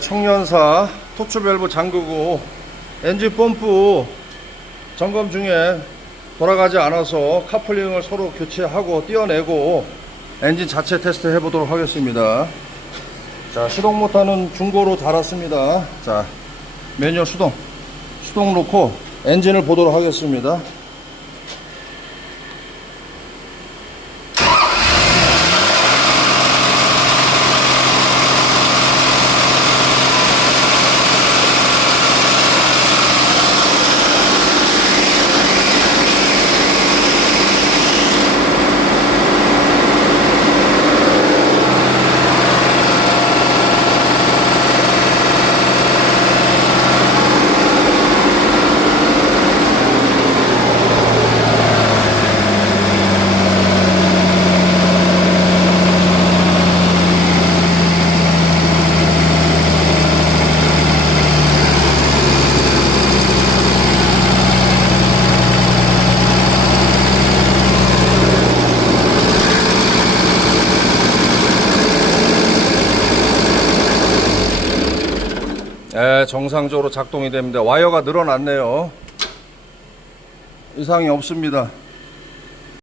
청년사 토출 밸브 잠그고 엔진 펌프 점검 중에 돌아가지 않아서 카플링을 서로 교체하고 떼어내고 엔진 자체 테스트 해보도록 하겠습니다. 자, 시동 모터는 중고로 달았습니다. 자, 매뉴얼 수동 놓고 엔진을 보도록 하겠습니다. 정상적으로 작동이 됩니다. 와이어가 늘어났네요. 이상이 없습니다.